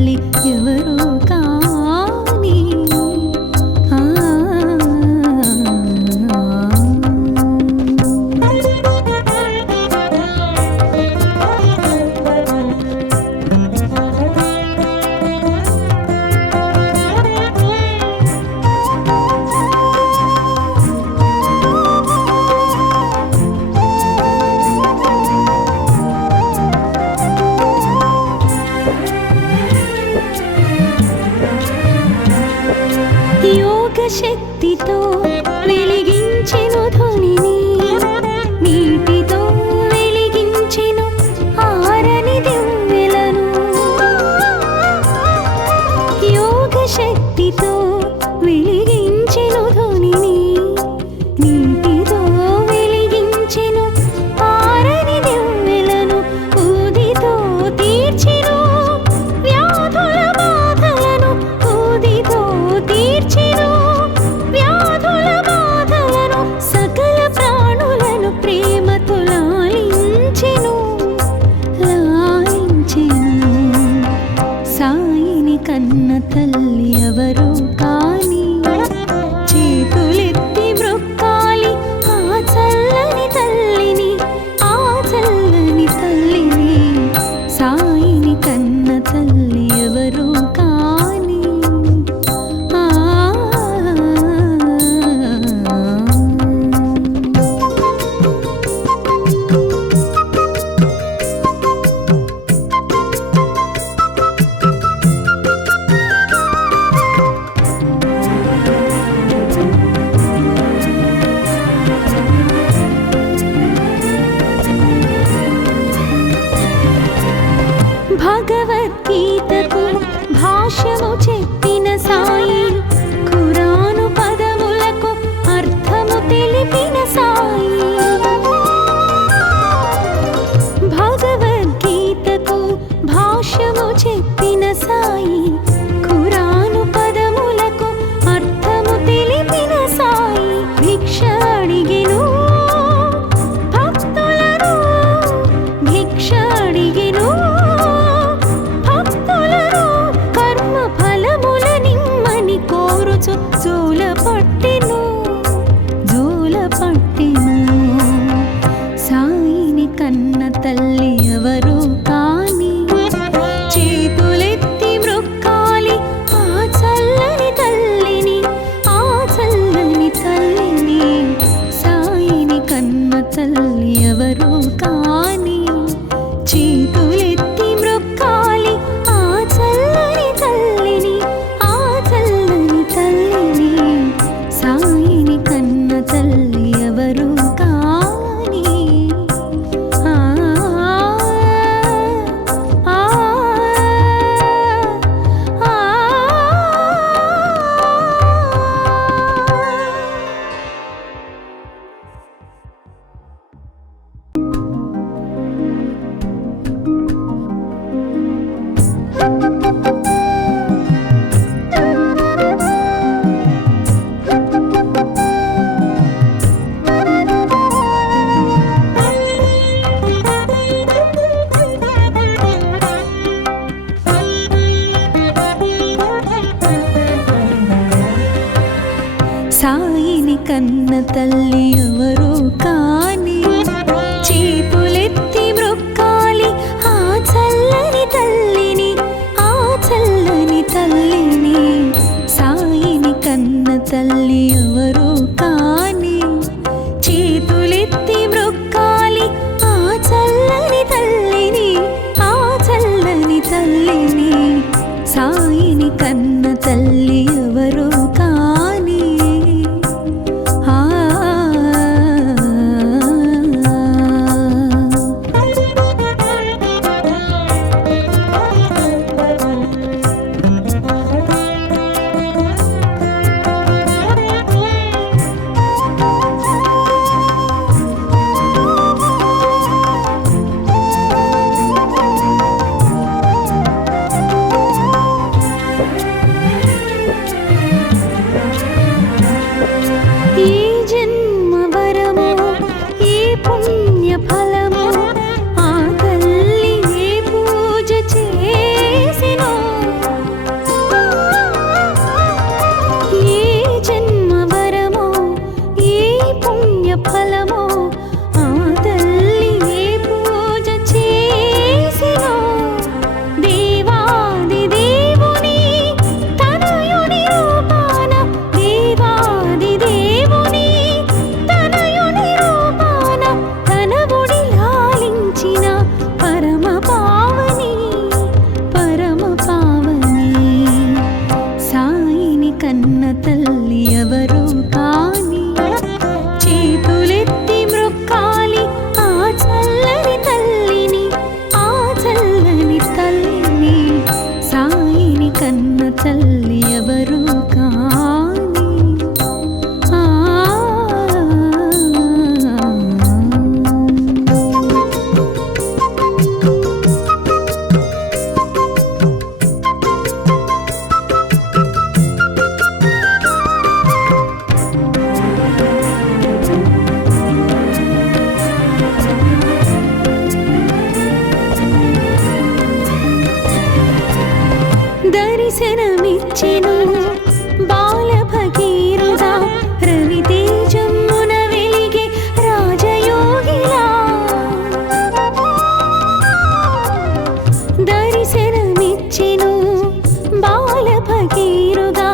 తల్లి ఎవరో కాని శక్తితో వెలిగించెను ధ్వనిని, నీటితో వెలిగించెను ఆరని దివ్వెలను. యోగ శక్తితో వెలిగించెను ధ్వనిని, నీటితో వెలిగించెను ఆరని దివ్వెలను. ఊదితో తీర్చెను వ్యాధుల బాధలను, ఊదితో తీర్చెను కన్న తల్లి ఎవరో కాని చేతులెత్తి మ్రొక్కాలి ఆ చల్లని తల్లిని, ఆ చల్లని తల్లిని. సాయిని కన్న తల్లి ఎవరో కాని భగవద్గీతకు భాష్యము చెప్పిన సాయి, ఖురాను పదములకు అర్థము తెలిపిన సాయి. భగవద్గీతకు భాష్యము చెప్పిన సాయి, ఖురాను పదములకు అర్థము తెలిపిన సాయి. భిక్ష అడిగెను భక్తులను, భిక్ష అడిగెను జోల పట్టెను, జోల పట్టెను. సాయిని కన్న తల్లి ఎవరో కాని చేతులెత్తి మ్రొక్కాలి ఆ చల్లని తల్లిని, ఆ చల్లని తల్లిని. సాయిని కన్న తల్లి ఎవరో కాని చేతులెత్తి మ్రొక్కాలి ఆ చల్లని తల్లిని, ఆ చల్లని తల్లిని. సాయిని కన్న తల్లి ఎవరో కాని సాయిని కన్న తల్లి ఎవరో కాని చేతులెత్తి మ్రొక్కాలి ఆ చల్లని తల్లిని, ఆ చల్లని తల్లిని. సాయిని కన్న తల్లి ఎవరో కాని చేతులెత్తి మ్రొక్కాలి ఆ చల్లని తల్లిని, ఆ చల్లని తల్లిని. సాయిని కన్న తల్లి ఎవరో కాని దర్శనమిచ్చెను బాల భగీరథుడా రవితేజమున వెలిగే రాజయోగిలా దర్శనమిచ్చెను బాల భగీరథుడా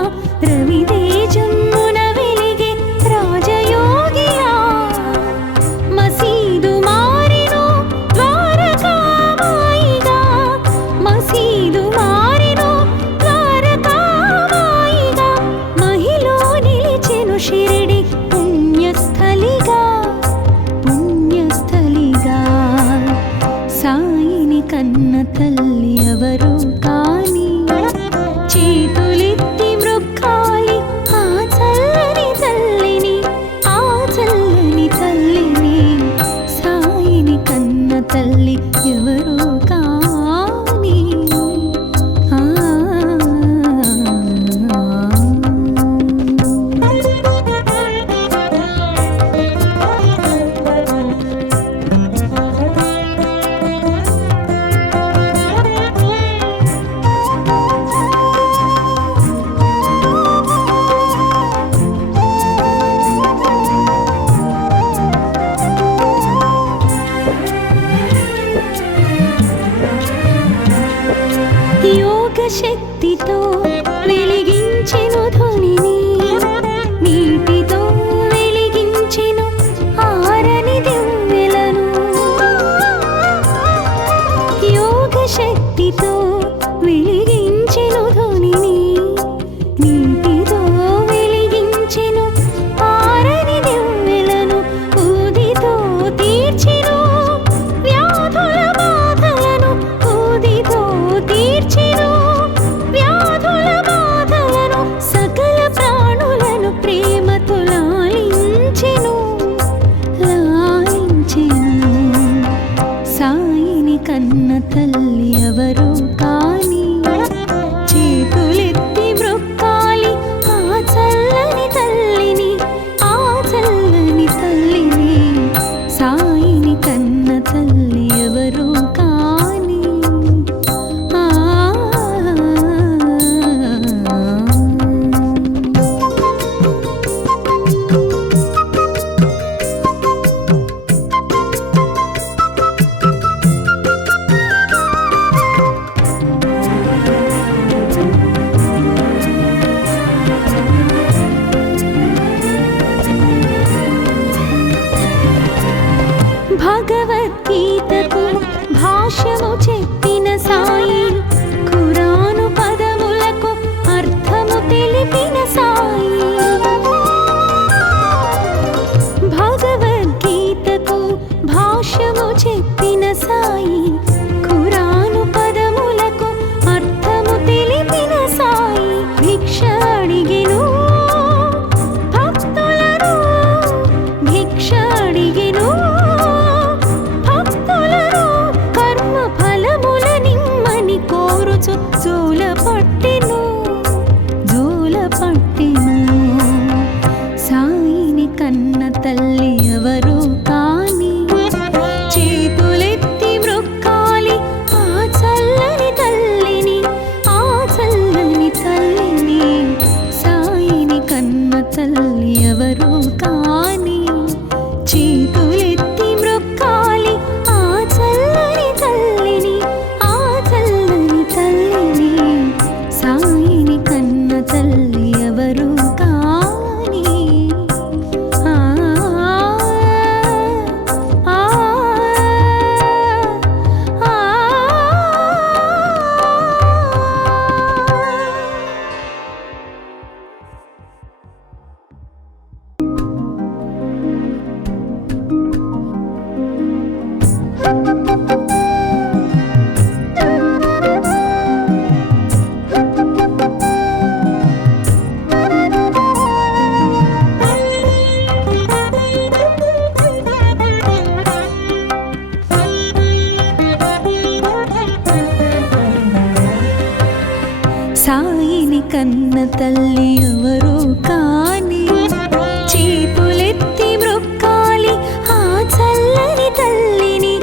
రవితేజమున వెలిగే రాజయోగిలా మసీదు మారెను ద్వారకామాయిగా మసీదు మారెను ద్వారకామాయిగా మహిలో నిలిచెను షిరిడి పుణ్యస్థలిగా పుణ్యస్థలిగా సాయిని కన్న తల్లి ఎవరు కాని చేతులెత్తి మ్రొక్కాలి ఆ చల్లని తల్లిని ఆ చల్లని తల్లిని సాయిని కన్న తల్లి ఎవరు కాని యోగ శక్తితో వెలిగించెను ధ్వనిని నీటితో వెలిగించెను ఆరని దివ్వెలను యోగ శక్తితో వెలిగించెను ధ్వనిని నీటితో వెలిగించెను ఆరని దివ్వెలను ఊదితో తీర్చెను వ్యాధుల బాధలను ఊదితో తీర్చెను వ్యాధుల బాధలను సకల ప్రాణులను ప్రేమతో లాలించెను లాలించెను సాయిని కన్న తల్లి ఎవరు కాని చేతులెత్తి మ్రొక్కాలి ఆ చల్లని తల్లిని ఆ చల్లని తల్లిని సాయిని కన్న తల్లి ఎవరు కాని భగవద్గీతకు భాష్యము చెప్పిన సాయి ఖురాను పదములకు అర్థము తెలిపిన సాయి భగవద్గీతకు భాష్యము చెప్పిన సాయి ఖురాను పదములకు అర్థము తెలిపిన సాయి భిక్ష అడిగెను భక్తులను భిక్ష అడిగెను కర్మ ఫలముల నిమ్మని కోరుచు జోల పట్టెను సాయిని కన్న తల్లి ఎవరు కాని చేతులెత్తి మ్రొక్కాలి ఆ చల్లని తల్లిని ఆ చల్లని తల్లిని సాయిని కన్న తల్లి ఎవరు కాని చేతులెత్తి మ్రొక్కాలి ఆ చల్లని తల్లిని ఆ చల్లని తల్లిని సాయిని కన్న తల్లి ఎవరు కాని సాయిని కన్న తల్లి ఎవరు కాని చేతులెత్తి మ్రొక్కాలి ఆ చల్లని తల్లిని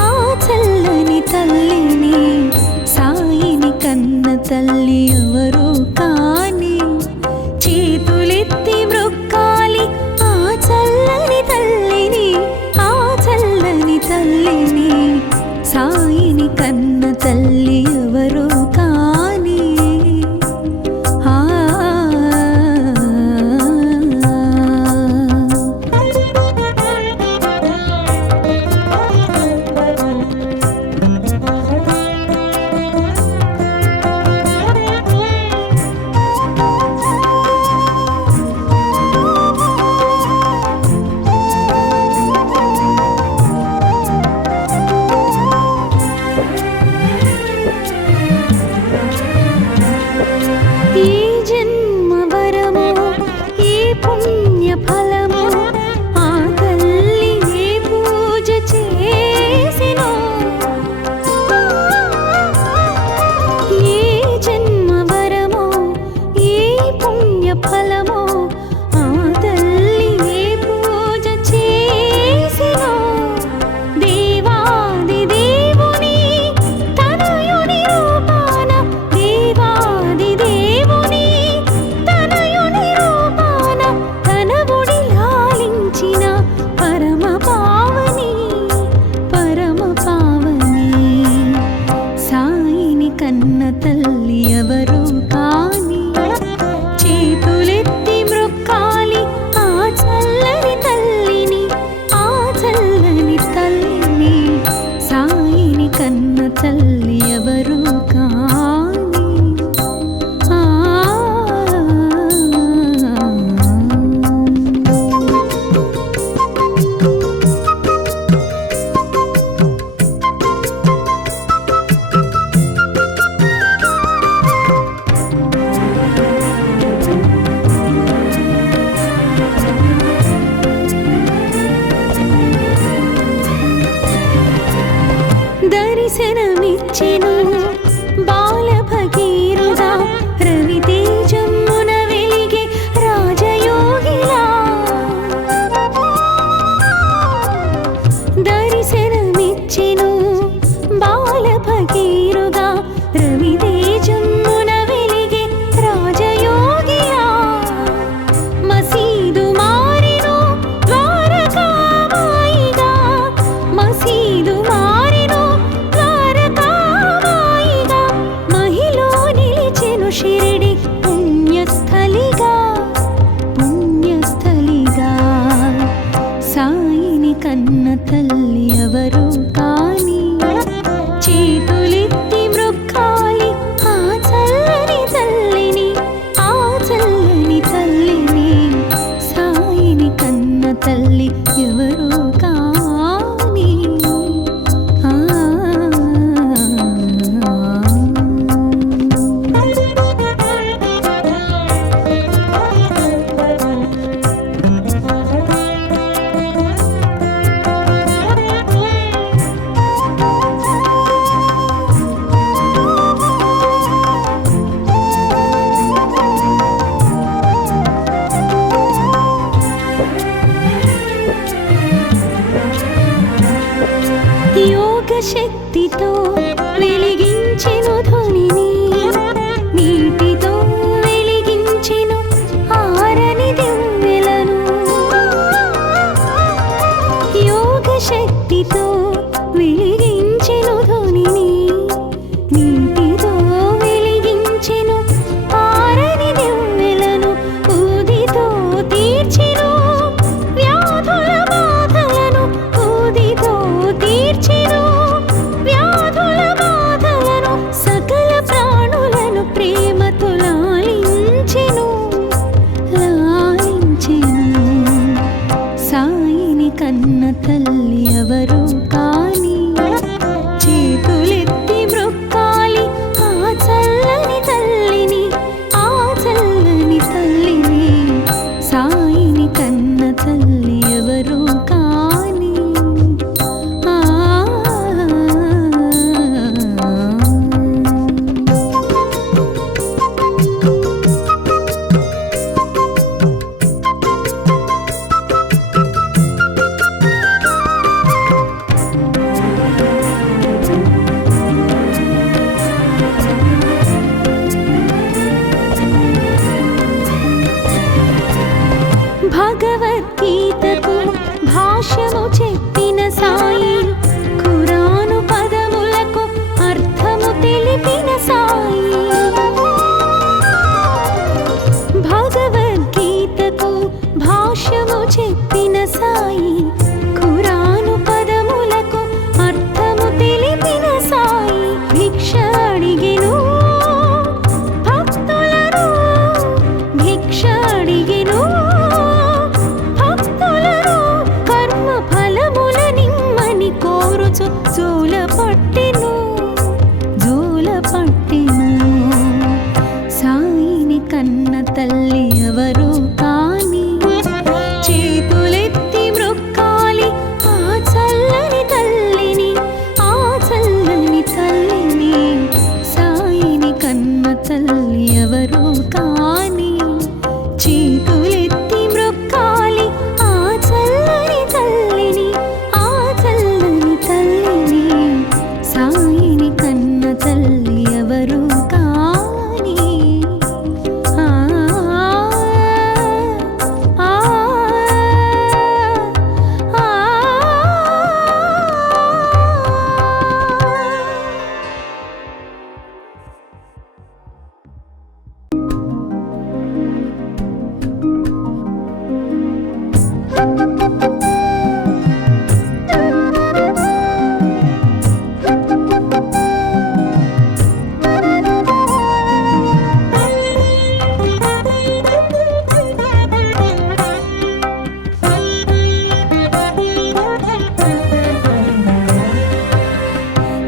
ఆ చల్లని తల్లిని సాయిని కన్న తల్లి ఎవరు కాని చేతులెత్తి మ్రొక్కాలి ఆ చల్లని తల్లిని, ఆ చల్లని తల్లిని. సాయిని కన్న తల్లి ఎవరు కాని ఏ జన్మ వరమో ఏ పుణ్య ఫలమో ఆ తల్లి ఏ పూజ చేసినో. ఏ జన్మ వరమో ఏ పుణ్య ఫలమో ఆ తల్లి ఏ పూజ చేసినో. దేవాది దేవుని తనయుని రూపాన, దేవాది దేవుని తనయుని రూపాన తనవుడి లాలించిన పరమ పావని, పరమ పావని. సాయిని కన్న తల్లి ఎవరు కాని చేతులెత్తి మ్రొక్కాలి ఆ చల్లని తల్లిని, ఆ చల్లని తల్లిని. సాయిని కన్న తల్లి ఎవరు కాని తల్లి ఎవరు కాని చేతులెత్తి మ్రొక్కాలి ఆ చల్లని తల్లిని ఆ చల్లని తల్లిని సాయిని కన్న తల్లి ఎవరు కాని ఆ ఆ ఆ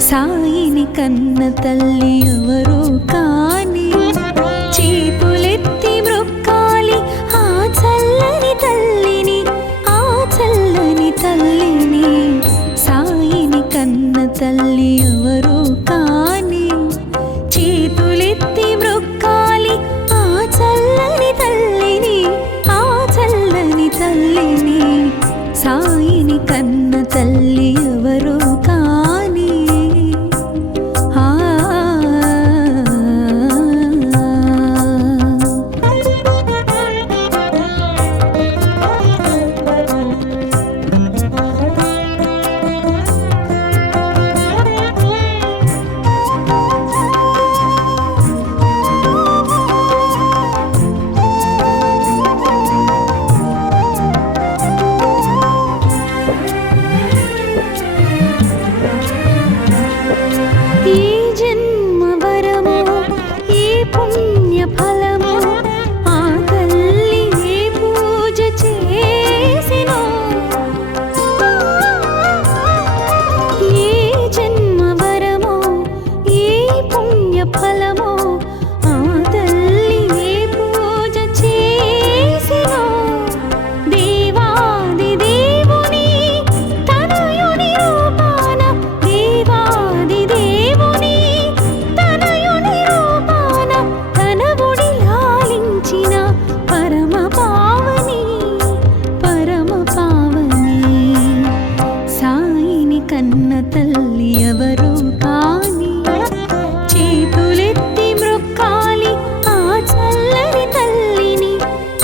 సాయిని కన్న తల్లి ఎవరు కాని చేతులెత్తి మ్రొక్కాలి ఆ చల్లని తల్లిని ఆ చల్లని తల్లిని సాయిని కన్న తల్లి ఎవరు కాని చేతులెత్తి మ్రొక్కాలి ఆ చల్లని తల్లిని ఆ చల్లని తల్లిని సాయిని కన్న తల్లి ఎవరు కాని ఆ ఏ జన్మ వరమో ఏ పుణ్య ఫలమో ఆ తల్లి ఏ పూజ చేసినో ఏ జన్మ వరమో ఏ పుణ్య ఫలమో ఆ తల్లి ఏ పూజ చేసినో దేవాది దేవుని తనయుని రూపాన దేవాది దేవుని తనయుని రూపాన తన ఒడి లాలించిన పరమ పావని సాయిని కన్న తల్లి ఎవరు కాని చేతులెత్తి మ్రొక్కాలి ఆ చల్లని తల్లిని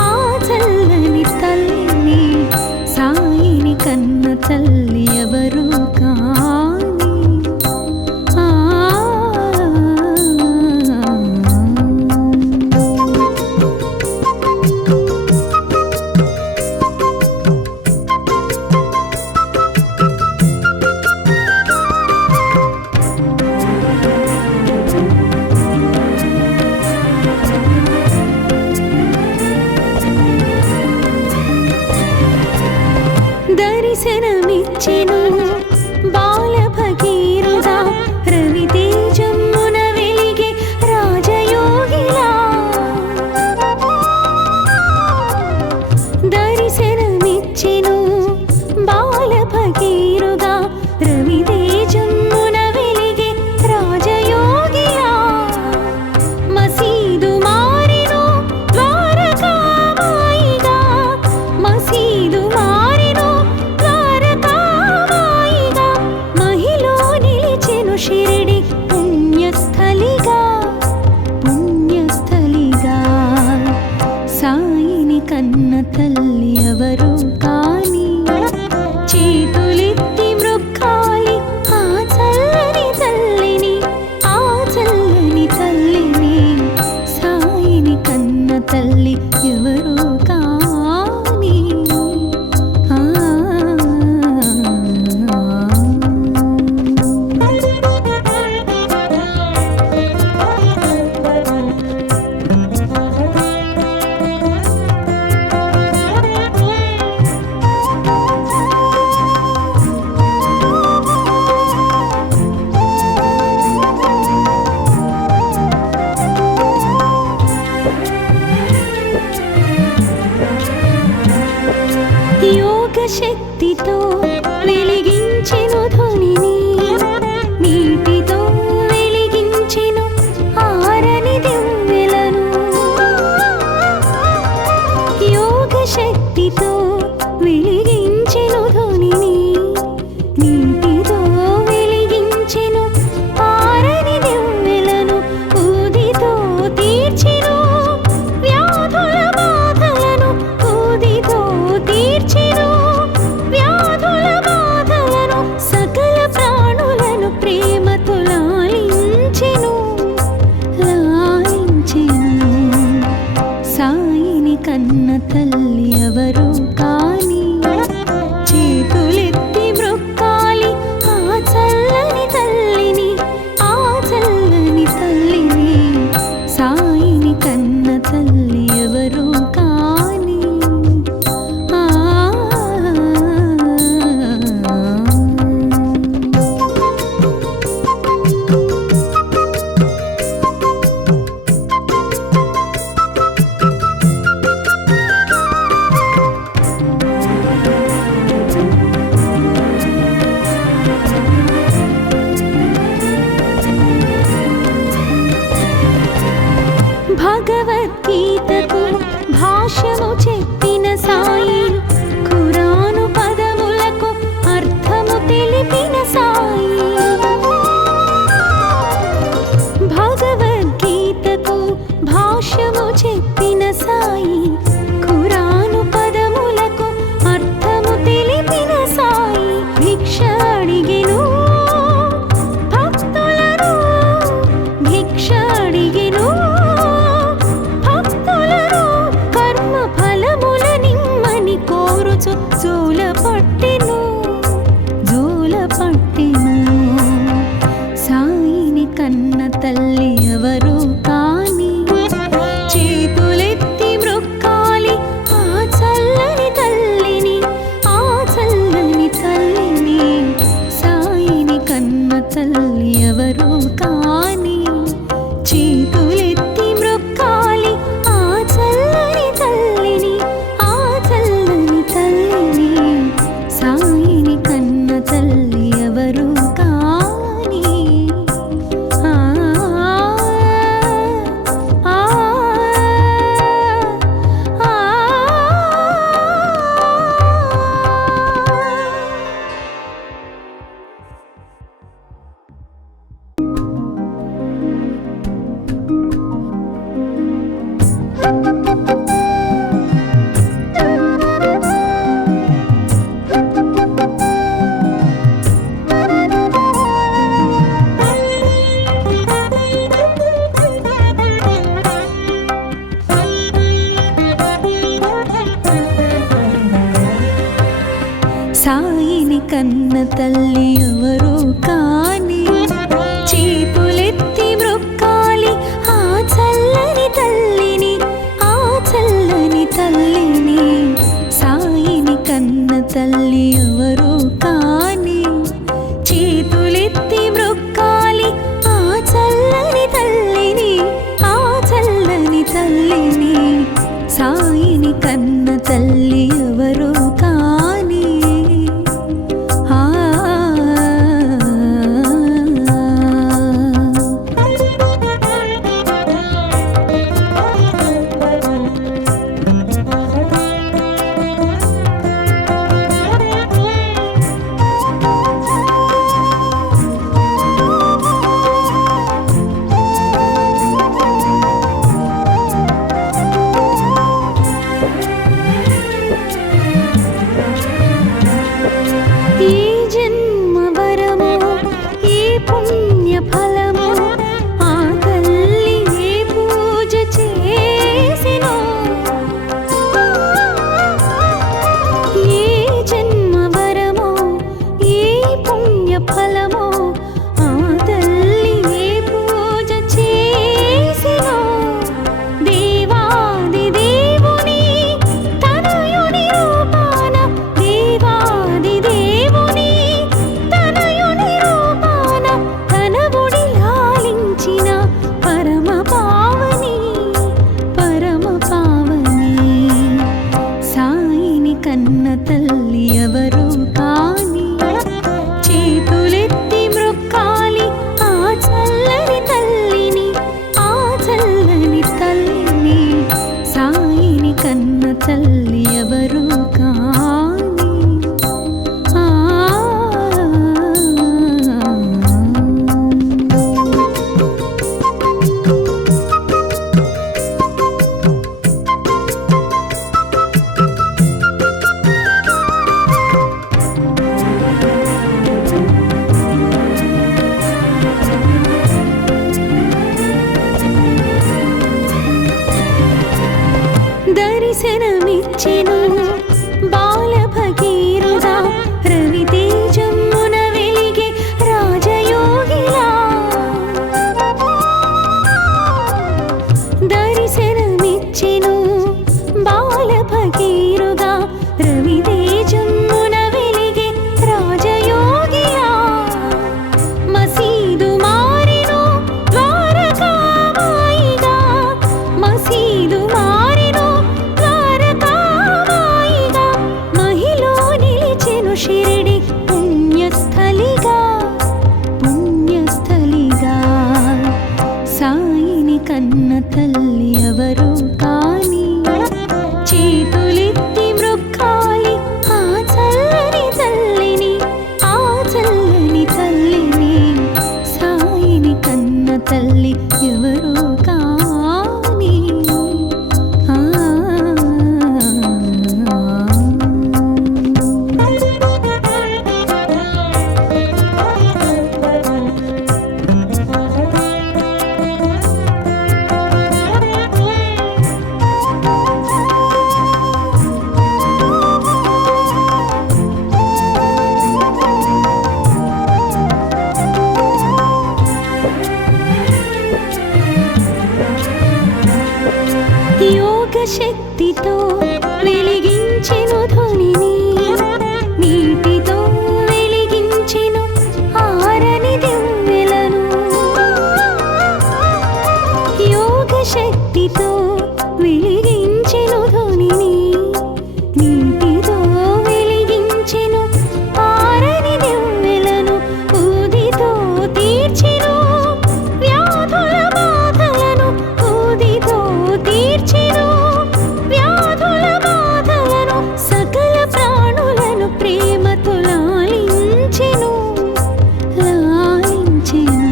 ఆ చల్లని తల్లిని సాయిని కన్న తల్లి ఎవరు కాని ఆ దర్శనమిచ్చెను బాల భగీరథ రవితేజమున వెలిగే రాజయోగిలా దర్శనమిచ్చెను బాల భగీరథ రవితేజమున వెలిగే రాజయోగిలా మసీదు మారెను ద్వారకామాయిగా మసీదు మారెను ద్వారకామాయిగా మహిలో నిలిచెను షిరిడి పుణ్యస్థలిగా సాయిని కన్న తల్లి ఎవరు కాని చేతులెత్తి మ్రొక్కాలి ఆ చల్లని తల్లిని ఆ చల్లని తల్లిని సాయిని కన్న తల్లి ఎవరు కాని ఆ కన్న తల్లి ఎవరో కాని చేతులెత్తి మ్రొక్కాలి ఆ చల్లని తల్లిని, ఆ చల్లని తల్లిని. సాయిని కన్న తల్లి ఎవరో కాని చేతులెత్తి మ్రొక్కాలి ఆ చల్లని తల్లిని, ఆ చల్లని తల్లిని. సాయిని కన్న తల్లి ఎవరో కాని తల్లి ఎవరు కాని దర్శనమిచ్చెను బాల భగీరథ రవితేజమున వెలిగే రాజయోగిలా. దర్శనమిచ్చెను బాల భగీరథ రవితేజమున వెలిగే రాజయోగిలా. మసీదు మారెను ద్వారకామాయిగా, మసీదు మారెను ద్వారకామాయిగా. మహిలో నిలిచెను షిరిడి పుణ్యస్థలిగా, పుణ్యస్థలిగా. సాయిని కన్న తల్లి ఎవరు కాని చేతులెత్తి మ్రొక్కాలి ఆ చల్లని తల్లిని, ఆ చల్లని తల్లిని. సాయిని కన్న తల్లి ఎవరు కాని యోగ శక్తితో వెలిగించెను ధ్వనిని, నీటితో వెలిగించెను ఆరని దివ్వెలను. యోగ శక్తితో వెలిగించెను ధ్వనిని, నీటితో వెలిగించెను ఆరని దివ్వెలను. ఊదితో తీర్చెను వ్యాధుల బాధలను, ఊదితో తీర్చెను వ్యాధుల బాధలను. సకల ప్రాణులను ప్రేమతో లాలించెను, లాలించెను.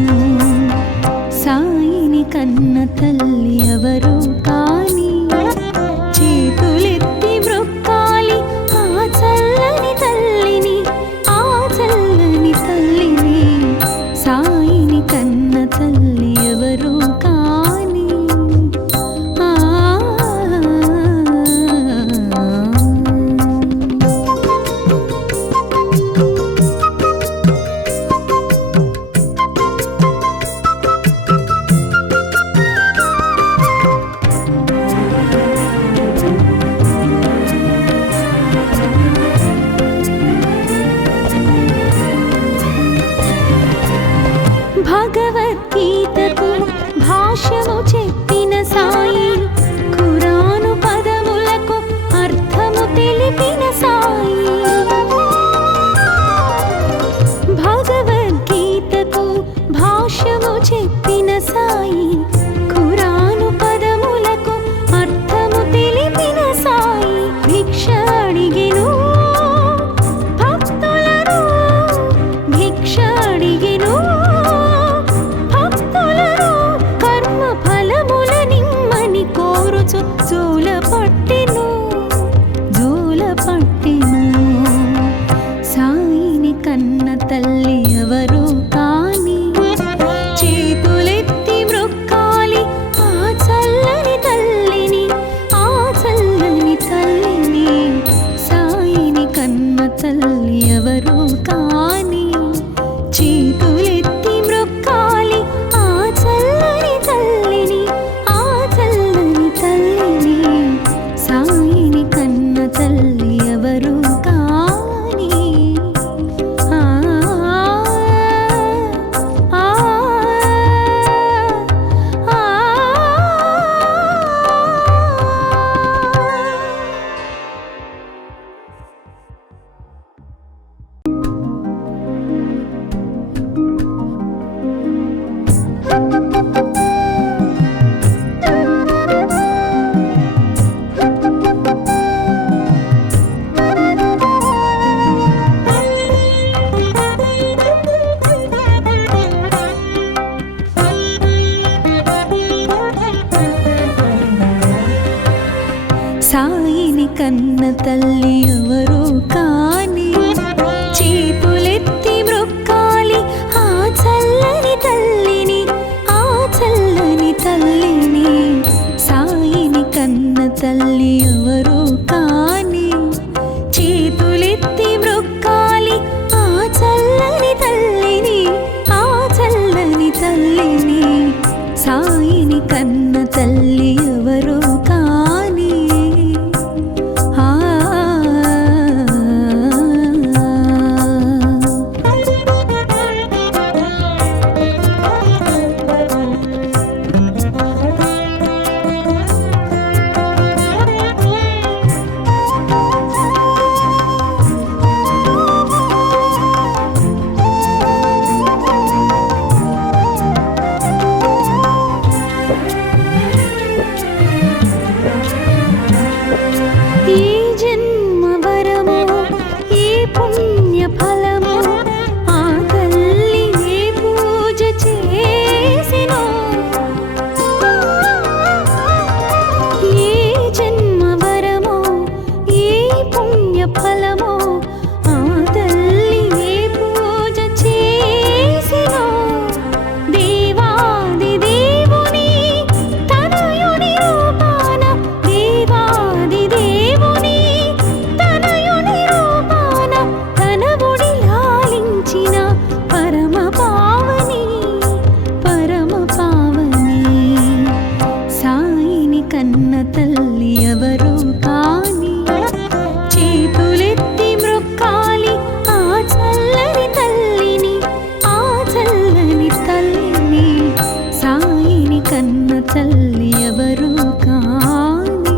సాయిని కన్న తల్లి ఎవరు కాని చేతులెత్తి మ్రొక్కాలి ఆ చల్లని తల్లిని, ఆ చల్లని తల్లిని. సాయిని కన్న తల్లి ఎవరు కాని ఆ భాష్యము చెప్పిన సాయి ఖురాను పదములకు అర్థము తెలిపిన సాయి భగవద్గీతకు భాష్యము చెప్పిన సాయి ఖురాను పదములకు అర్థము తెలిపిన సాయి భిక్ష అడిగెను భక్తులను భిక్ష అడిగెను భక్తులను కర్మ ఫలముల నిమ్మని కోరుచు జూల పట్టెను సాయిని కన్న తల్లి ఎవరు కాని చేతులెత్తి మ్రొక్కాలి ఆ చల్లని తల్లిని సాయిని కన్న తల్లి ఎవరు కాని చేతులెత్తి మ్రొక్కాలి ఆ చల్లని తల్లిని సాయిని కన్న తల్లి ఎవరు కాని సాయిని కన్న తల్లి ఎవరు కాని చేతులెత్తి మ్రొక్కాలి ఆ చల్లని తల్లిని సాయిని కన్న తల్లి ఎవరు కాని చేతులెత్తి మ్రొక్కాలి ఆ చల్లని తల్లిని సాయిని కన్న తల్లి ఎవరు కాని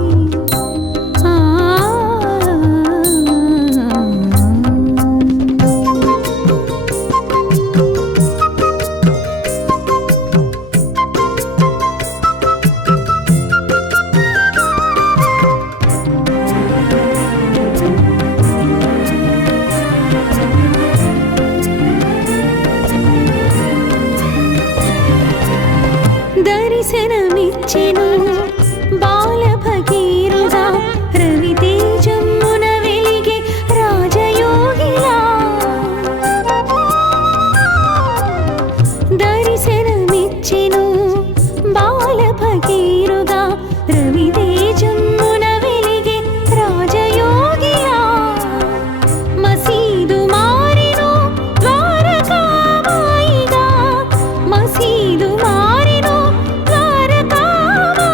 దర్శనమిచ్చెను బాల భగీరథ రవితేజమున వెలిగే రాజయోగిలా దర్శనమిచ్చెను బాల భగీరథ రవితేజమున వెలిగే రాజయోగిలా మసీదు మారెను ద్వారకామాయిగా మసీదు మారెను ద్వారకామాయిగా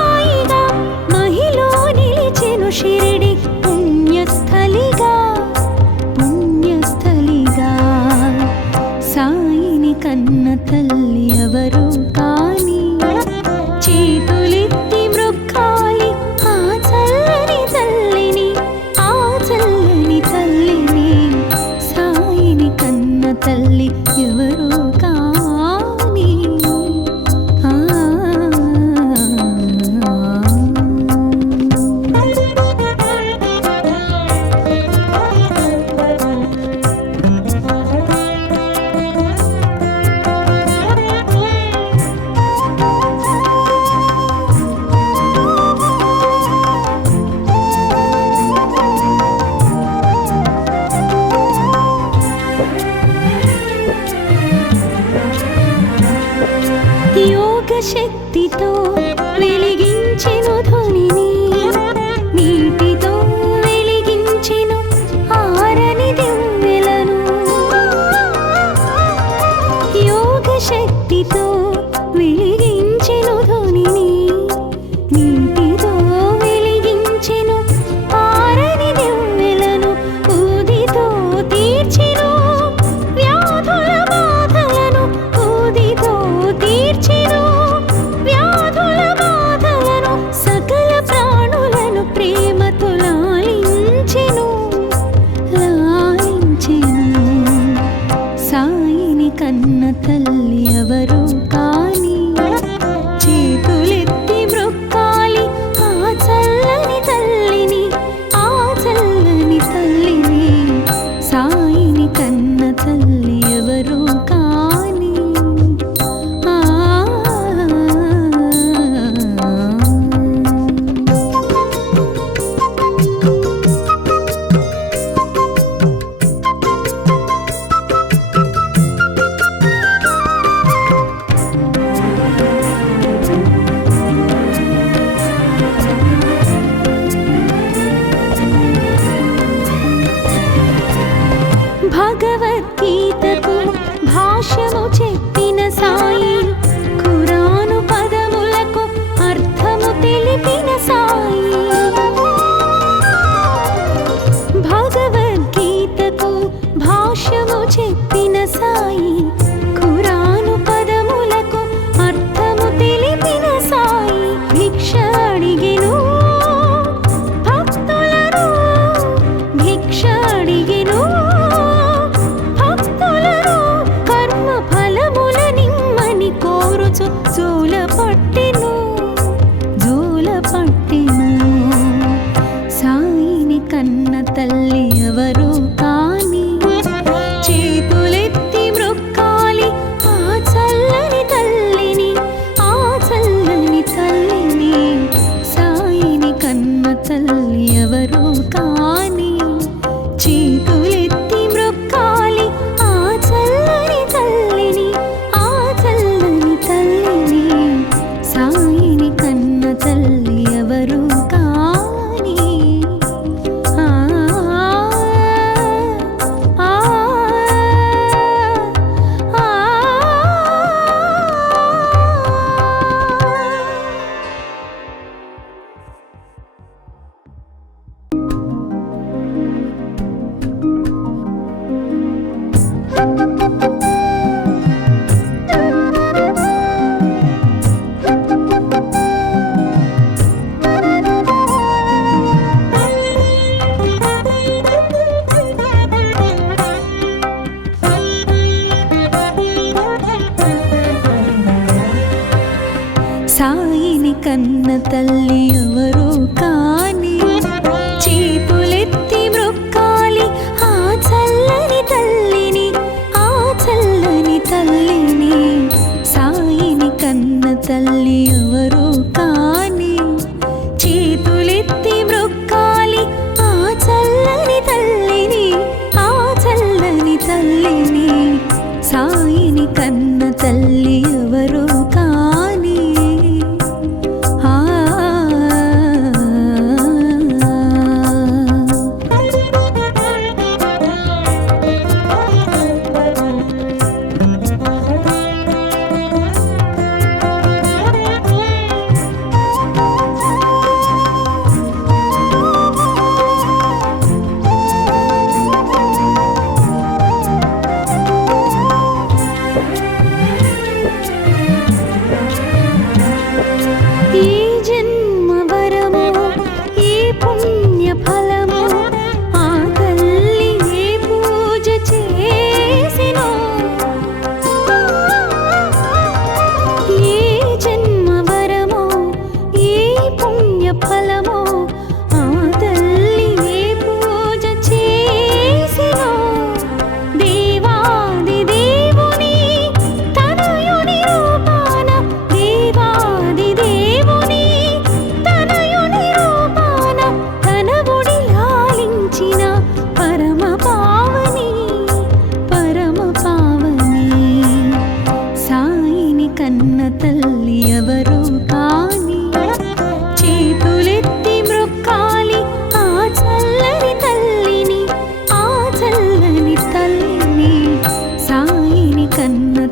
కన్న తల్లి ఎవరు కాని చేతులెత్తి మ్రొక్కాలి ఆ చల్లని తల్లిని, ఆ చల్లని తల్లిని. సాయిని కన్న తల్లి ఎవరు కాని చేతులెత్తి మ్రొక్కాలి ఆ చల్లని తల్లిని, ఆ చల్లని తల్లిని. సాయిని కన్న తల్లి ఎవరు కాని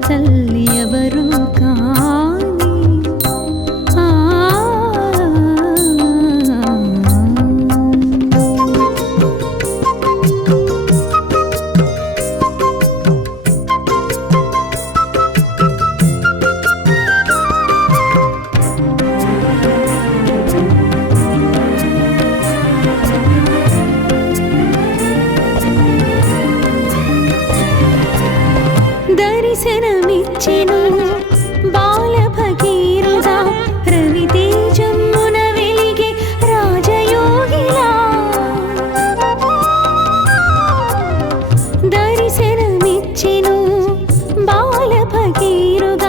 తల్లి ఎవరు కాని దర్శనమిచ్చెను బాల భగీరథ రవితేజమున వెలిగే రాజయోగిలా. దర్శనమిచ్చెను బాల భగీరథ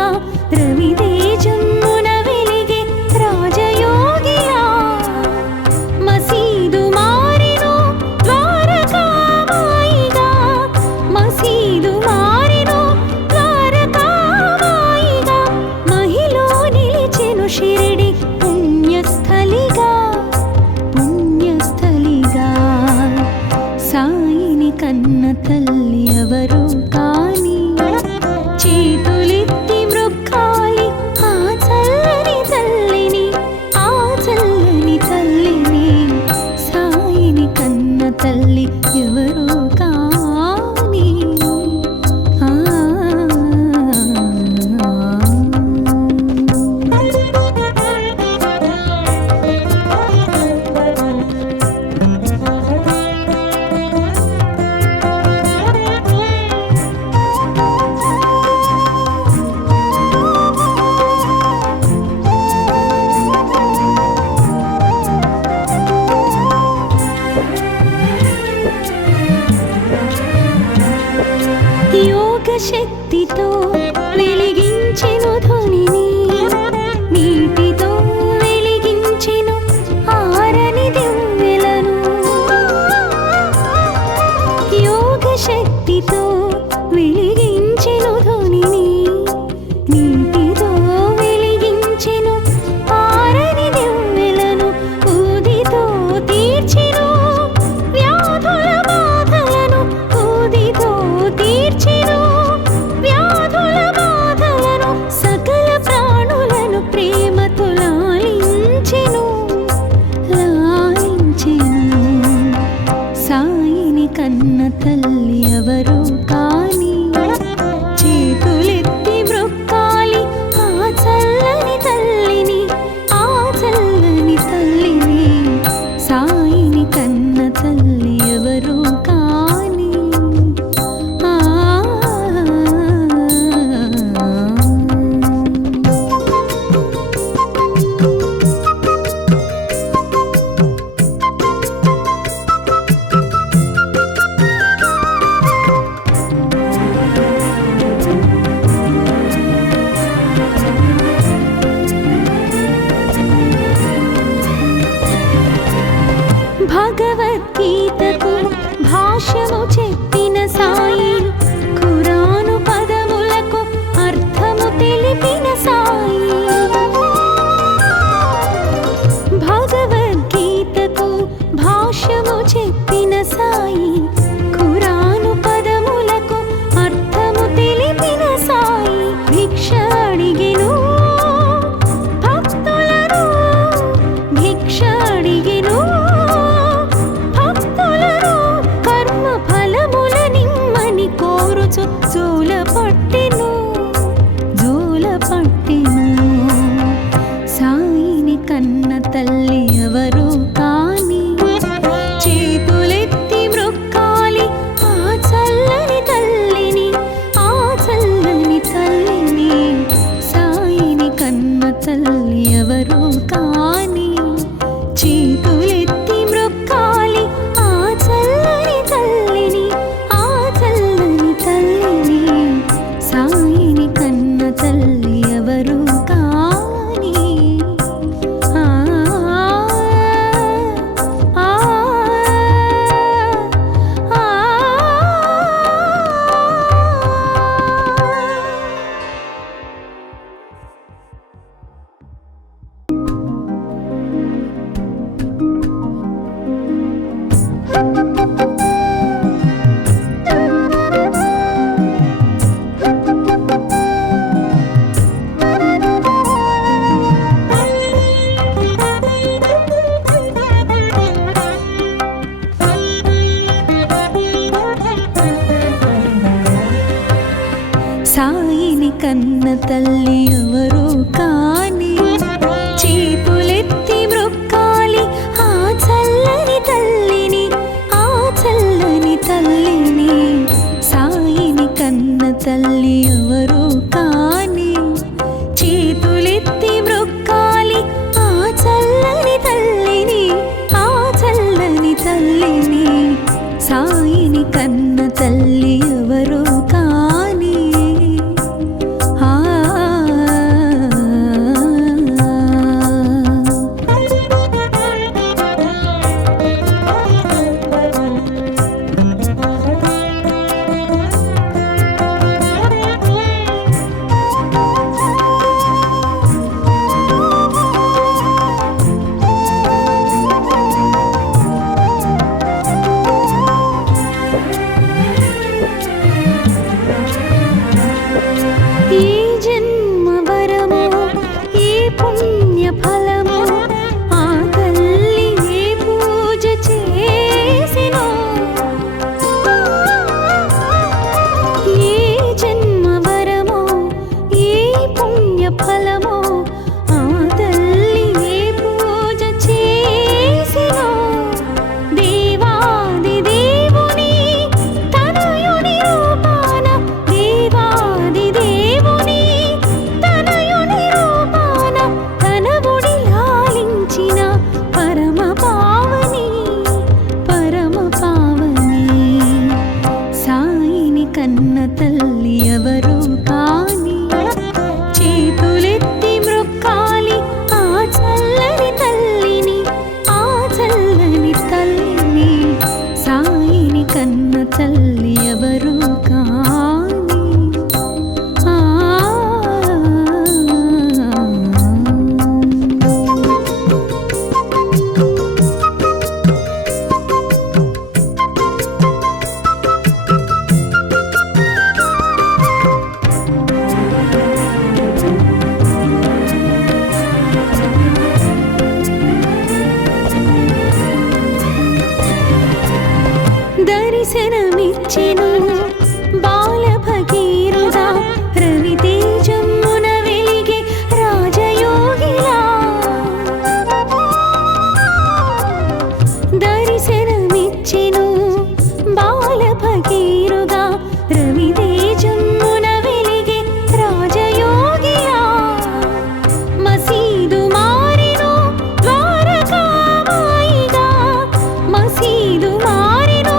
రవితేజమున వెలిగే రాజయోగిలా. మసీదు మారెను ద్వారకామాయిగా, మసీదు మారెను ద్వారకామాయిగా. మహిలో నిలిచెను షిరిడి పుణ్యస్థలిగా, పుణ్యస్థలిగా. సాయిని కన్న తల్లి ఎవరు కాని చేతులెత్తి మ్రొక్కాలి ఆ చల్లని తల్లిని, ఆ చల్లని తల్లిని. సాయిని కన్న తల్లి ఎవరు కాని యోగ శక్తితో వెలిగించెను ధ్వనిని, నీటితో వెలిగించెను ఆరని దివ్వెలను. యోగ శక్తితో వెలిగించెను ధ్వనిని, నీటితో వెలిగించెను ఆరని దివ్వెలను. ఊదితో తీర్చెను వ్యాధుల బాధలను, ఊదితో తీర్చెను వ్యాధుల సాయిని కన్న తల్లి ఎవరు కాని ఆ కన్న తల్లి ఎవరు కాని చేతులెత్తి మ్రొక్కాలి ఆ చల్లని తల్లిని ఆ చల్లని తల్లిని సాయిని కన్న తల్లి ఎవరు కాని దర్శనమిచ్చెను బాల భగీరథ రవితేజమున వెలిగే రాజయోగిలా దర్శనమిచ్చెను బాల భగీరథ రవితేజమున వెలిగే రాజయోగిలా మసీదు మారెను ద్వారకామాయిగా మసీదు మారెను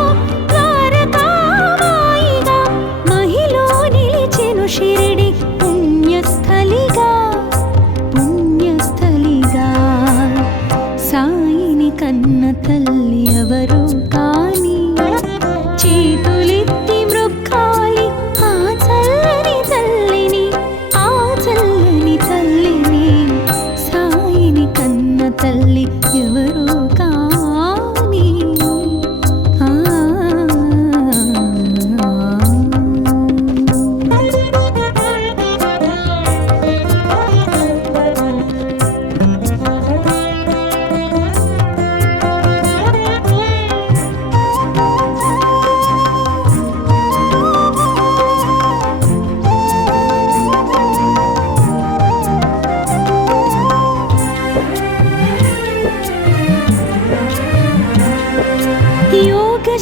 షిరిడి పుణ్యస్థలిగా పుణ్యస్థలిగా సాయిని కన్న తల్లి ఎవరు కాని చేతులెత్తి మ్రొక్కాలి ఆ చల్లని తల్లిని ఆ చల్లని తల్లిని సాయిని కన్న తల్లి ఎవరు కాని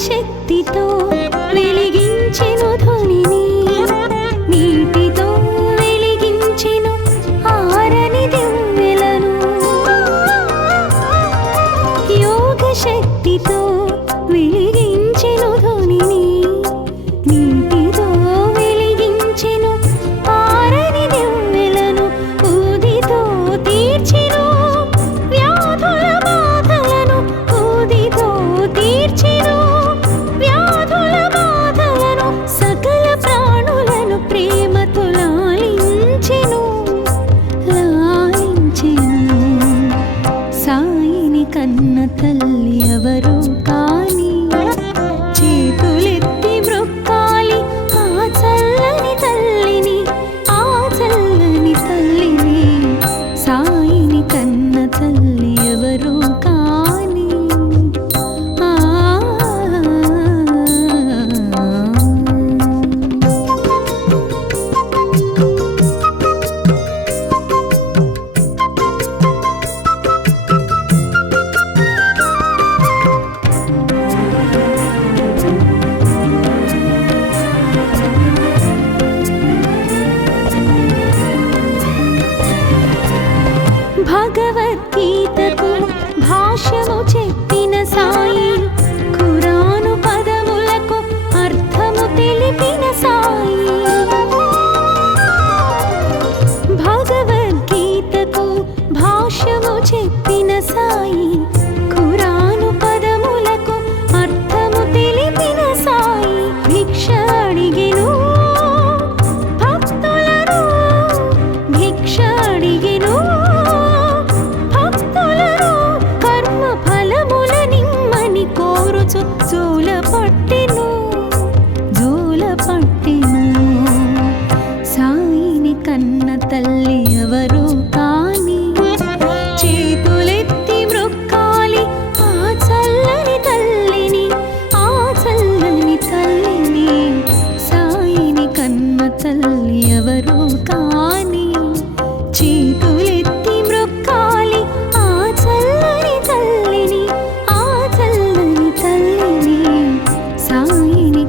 శక్తితో వెలిగించెను ధ్వనిని నీటితో వెలిగించెను ఆరని దివ్వెలను యోగ శక్తితో వెలిగించెను ధ్వనిని నీటితో వెలిగించెను ఆరని దివ్వెలను ఊదితో తీర్చెను వ్యాధుల బాధలను ఊదితో తీర్చెను సకల ప్రాణులను ప్రేమతో లాలించెను సాయిని కన్న తల్లి ఎవరు కాని చేతులెత్తి మ్రొక్కాలి ఆ చల్లని తల్లిని ఆ చల్లని తల్లిని సాయిని కన్న తల్లి ఎవరు కాని లేని